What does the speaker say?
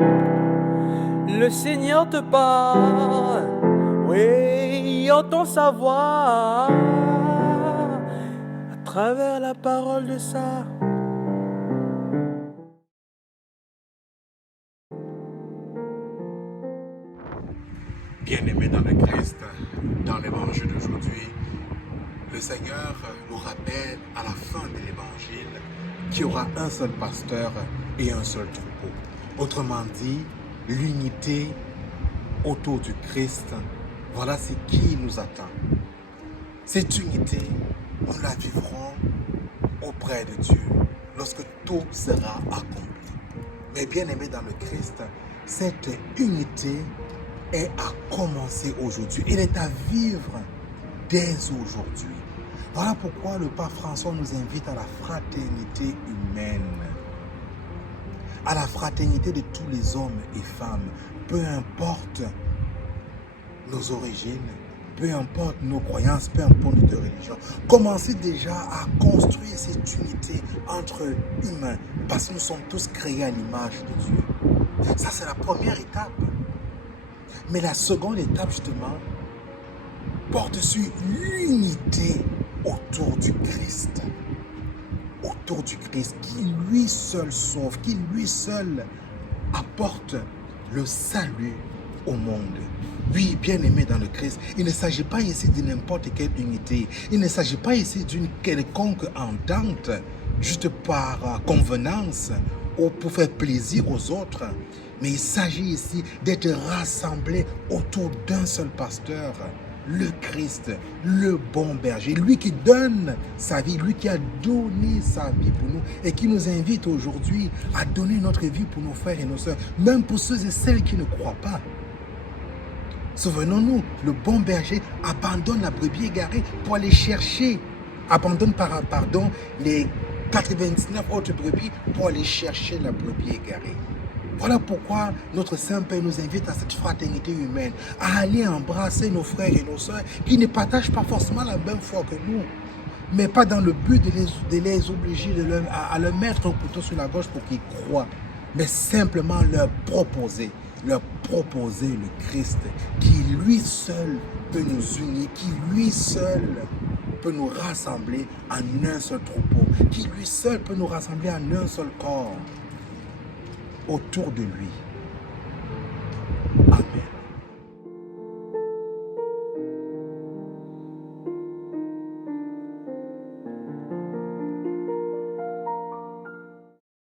Le Seigneur te parle, oui, entend sa voix à travers la parole de ça. Bien-aimés dans le Christ, dans l'évangile d'aujourd'hui, le Seigneur nous rappelle à la fin de l'évangile qu'il y aura un seul pasteur et un seul troupeau. Autrement dit, l'unité autour du Christ, voilà ce qui nous attend. Cette unité, nous la vivrons auprès de Dieu lorsque tout sera accompli. Mais bien-aimés dans le Christ, cette unité est à commencer aujourd'hui. Elle est à vivre dès aujourd'hui. Voilà pourquoi le pape François nous invite à la fraternité humaine, à la fraternité de tous les hommes et femmes, peu importe nos origines, peu importe nos croyances, peu importe notre religion. Commencez déjà à construire cette unité entre humains, parce que nous sommes tous créés à l'image de Dieu. Ça, c'est la première étape. Mais la seconde étape, justement, porte sur l'unité autour du Christ. Autour du Christ, qui lui seul sauve, qui lui seul apporte le salut au monde. Oui, bien-aimé dans le Christ, il ne s'agit pas ici de n'importe quelle unité. Il ne s'agit pas ici d'une quelconque entente, juste par convenance ou pour faire plaisir aux autres. Mais il s'agit ici d'être rassemblés autour d'un seul pasteur, le Christ, le bon berger, lui qui donne sa vie, lui qui a donné sa vie pour nous et qui nous invite aujourd'hui à donner notre vie pour nos frères et nos sœurs, même pour ceux et celles qui ne croient pas. Souvenons-nous, le bon berger abandonne la brebis égarée pour aller chercher, abandonne les 99 autres brebis pour aller chercher la brebis égarée. Voilà pourquoi notre Saint-Père nous invite à cette fraternité humaine, à aller embrasser nos frères et nos sœurs qui ne partagent pas forcément la même foi que nous, mais pas dans le but de les obliger à leur mettre un couteau sur la gorge pour qu'ils croient, mais simplement leur proposer le Christ qui lui seul peut nous unir, qui lui seul peut nous rassembler en un seul troupeau, qui lui seul peut nous rassembler en un seul corps autour de lui.